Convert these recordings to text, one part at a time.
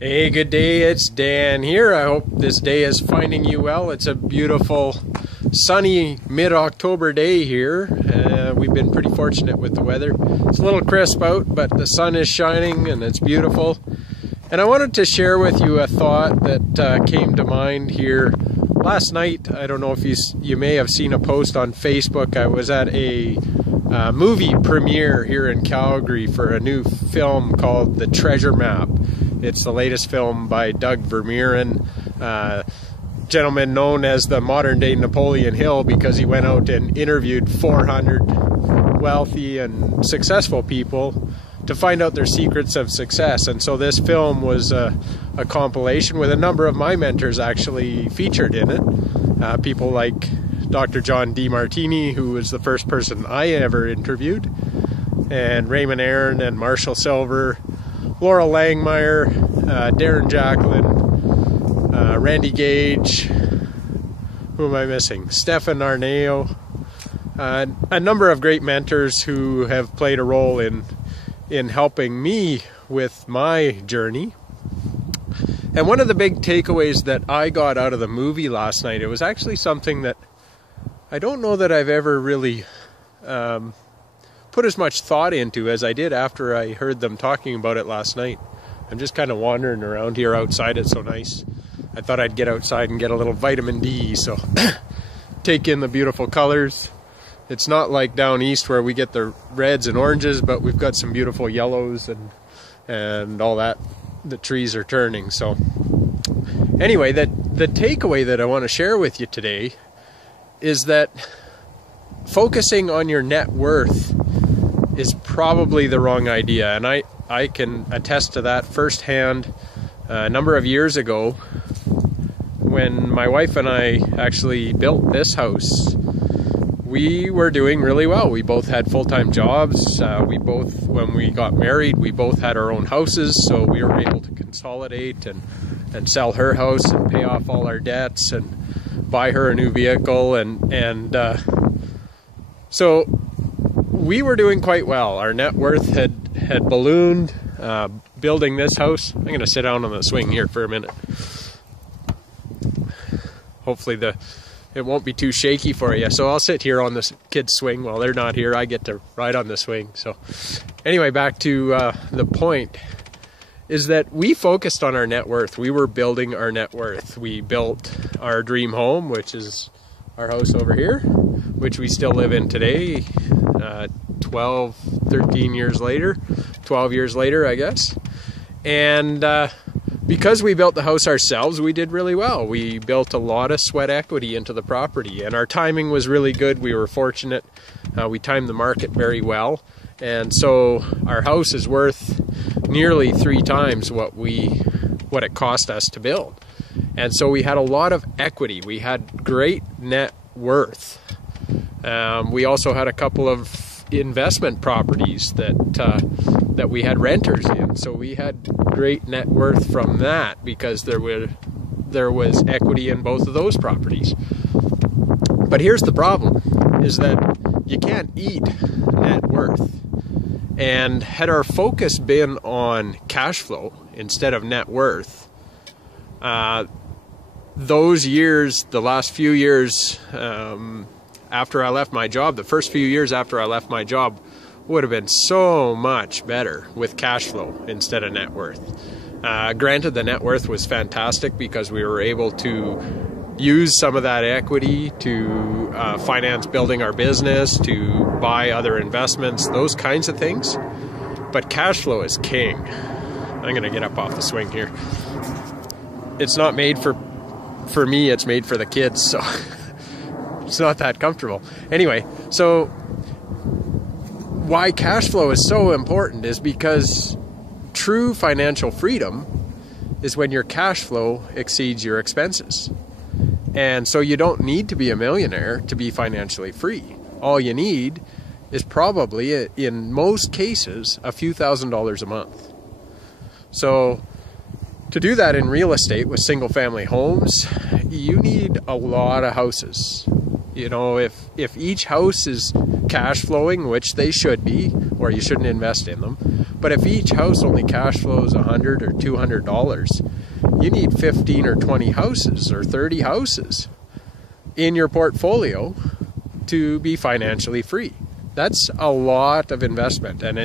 Hey, good day, it's Dan here. I hope this day is finding you well. It's a beautiful, sunny mid-October day here. We've been pretty fortunate with the weather. It's a little crisp out, but the sun is shining and it's beautiful. And I wanted to share with you a thought that came to mind here last night. I don't know if you may have seen a post on Facebook. I was at a movie premiere here in Calgary for a new film called The Treasure Map. It's the latest film by Doug Vermeeren, gentleman known as the modern-day Napoleon Hill because he went out and interviewed 400 wealthy and successful people to find out their secrets of success. And so this film was a compilation with a number of my mentors actually featured in it. People like Dr. John Demartini, who was the first person I ever interviewed, and Raymond Aaron and Marshall Sylver, Loral Langemeier, Darren Jacklin, Randy Gage, who am I missing? Stefan Arneo, a number of great mentors who have played a role in helping me with my journey. And one of the big takeaways that I got out of the movie last night, it was actually something that I don't know that I've ever really put as much thought into as I did after I heard them talking about it last night. I'm just kind of wandering around here outside. It's so nice. I thought I'd get outside and get a little vitamin D, so take in the beautiful colors. It's not like down east where we get the reds and oranges, but we've got some beautiful yellows and all that. The trees are turning. So anyway, the takeaway that I want to share with you today is that focusing on your net worth is probably the wrong idea, and I can attest to that firsthand. A number of years ago, when my wife and I actually built this house, we were doing really well. We both had full-time jobs. When we got married, we both had our own houses, so we were able to consolidate and sell her house and pay off all our debts and buy her a new vehicle, and so we were doing quite well. Our net worth had ballooned building this house. I'm going to sit down on the swing here for a minute. Hopefully it won't be too shaky for you. So I'll sit here on this kid's swing while they're not here. I get to ride on the swing. So anyway, back to the point is that we focused on our net worth. We were building our net worth. We built our dream home, which is our house over here, which we still live in today, 13 years later, 12 years later, I guess. And because we built the house ourselves, we did really well. We built a lot of sweat equity into the property, and our timing was really good. We were fortunate. We timed the market very well. And so our house is worth nearly 3 times what it cost us to build. And so we had a lot of equity. We had great net worth. We also had a couple of investment properties that we had renters in. So we had great net worth from that because there was equity in both of those properties. But here's the problem, is that you can't eat net worth. And had our focus been on cash flow instead of net worth, those years, the last few years after I left my job, the first few years after I left my job would have been so much better with cash flow instead of net worth. Granted, the net worth was fantastic because we were able to use some of that equity to finance building our business, to buy other investments, those kinds of things. But cash flow is king. I'm going to get up off the swing here. It's not made for me, it's made for the kids, so it's not that comfortable. Anyway, so why cash flow is so important is because true financial freedom is when your cash flow exceeds your expenses. And so you don't need to be a millionaire to be financially free. All you need is probably, in most cases, a few $1,000s a month. So to do that in real estate with single family homes, you need a lot of houses. You know, if each house is cash flowing, which they should be, or you shouldn't invest in them, But if each house only cash flows $100 or $200, you need 15 or 20 houses or 30 houses in your portfolio to be financially free. That's a lot of investment, and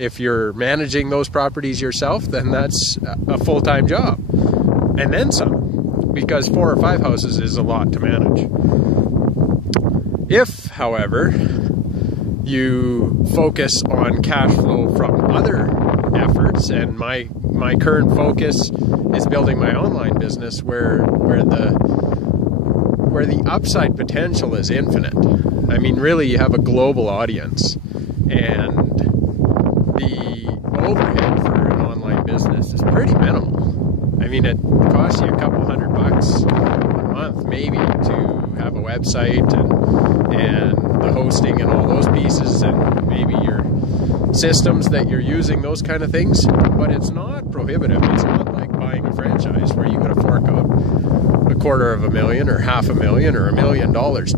if you're managing those properties yourself, then that's a full-time job, and then some, because 4 or 5 houses is a lot to manage. If, however, you focus on cash flow from other efforts, and my current focus is building my online business where the upside potential is infinite. I mean, really, you have a global audience, and the overhead for an online business is pretty minimal. I mean, it costs you a couple $100 a month maybe to have a website and the hosting and all those pieces, and maybe your systems that you're using, those kind of things. But it's not prohibitive. It's not like buying a franchise where you got to fork out $250,000 or $500,000 or $1 million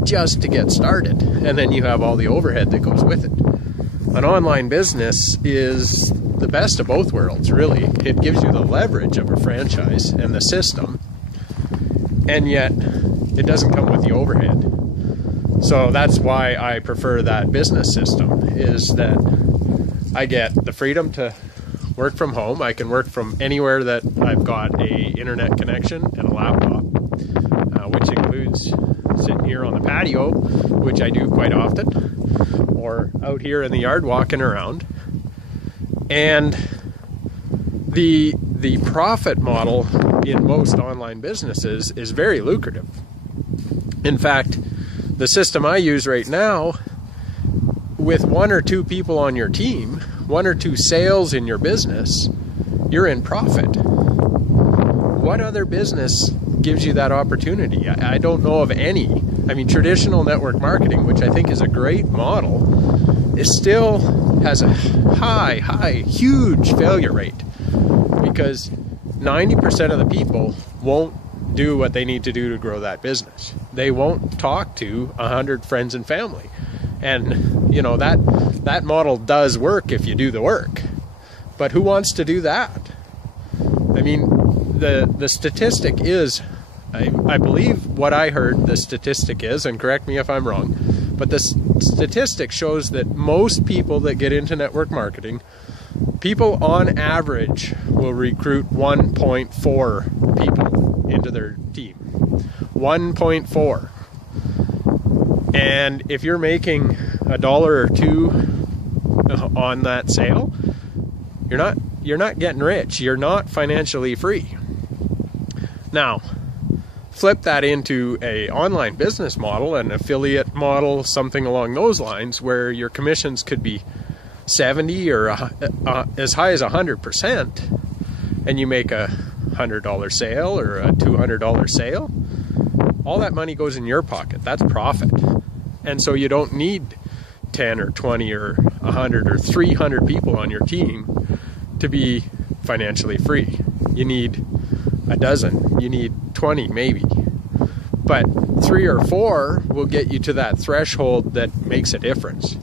just to get started, and then you have all the overhead that goes with it. An online business is the best of both worlds, really. It gives you the leverage of a franchise and the system, and yet it doesn't come with the overhead. So that's why I prefer that business system, is that I get the freedom to work from home. I can work from anywhere that I've got a internet connection and a laptop, which includes sitting here on the patio, which I do quite often, or out here in the yard walking around. And the profit model in most online businesses is very lucrative. In fact, the system I use right now, with 1 or 2 people on your team, 1 or 2 sales in your business, you're in profit. What other business gives you that opportunity? I don't know of any. I mean, traditional network marketing, which I think is a great model, it still has a huge failure rate, because 90% of the people won't do what they need to do to grow that business. They won't talk to 100 friends and family. And, you know, that model does work if you do the work. But who wants to do that? I mean, the statistic is, I believe what I heard the statistic is, and correct me if I'm wrong, but the statistic shows that most people that get into network marketing, people on average will recruit 1.4 people into their team. 1.4. And if you're making $1 or $2 on that sale, you're not getting rich. You're not financially free. Now, flip that into a online business model, an affiliate model, something along those lines, where your commissions could be 70 or as high as 100%, and you make a $100 sale or a $200 sale. All that money goes in your pocket. That's profit. And so you don't need 10 or 20 or 100 or 300 people on your team to be financially free. You need a dozen. You need 20 maybe. But 3 or 4 will get you to that threshold that makes a difference.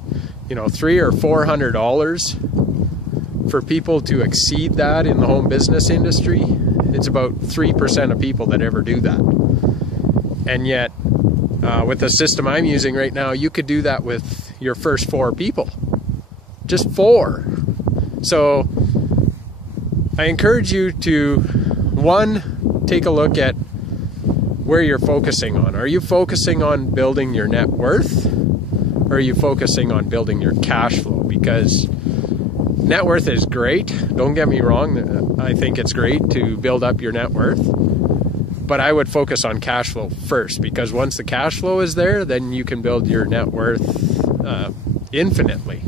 You know, $300 or $400 for people to exceed that in the home business industry. It's about 3% of people that ever do that. And yet, with the system I'm using right now, you could do that with your first 4 people. Just 4. So I encourage you to, 1, take a look at where you're focusing on. Are you focusing on building your net worth? Or are you focusing on building your cash flow? Because net worth is great. Don't get me wrong. I think it's great to build up your net worth. But I would focus on cash flow first, because once the cash flow is there, then you can build your net worth infinitely.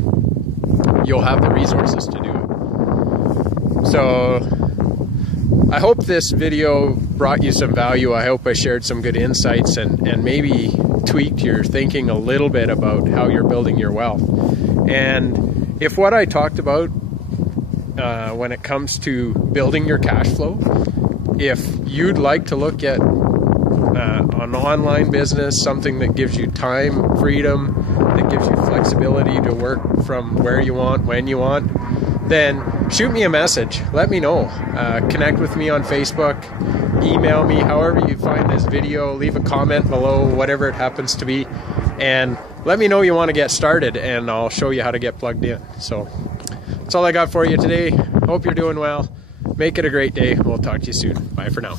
You'll have the resources to do it. So I hope this video brought you some value. I hope I shared some good insights and maybe tweaked your thinking a little bit about how you're building your wealth. And if what I talked about when it comes to building your cash flow, if you'd like to look at an online business, something that gives you time freedom, that gives you flexibility to work from where you want, when you want, then shoot me a message. Let me know. Connect with me on Facebook, email me, however you find this video, leave a comment below, whatever it happens to be, and let me know you want to get started, and I'll show you how to get plugged in. So that's all I got for you today. Hope you're doing well. Make it a great day. We'll talk to you soon. Bye for now.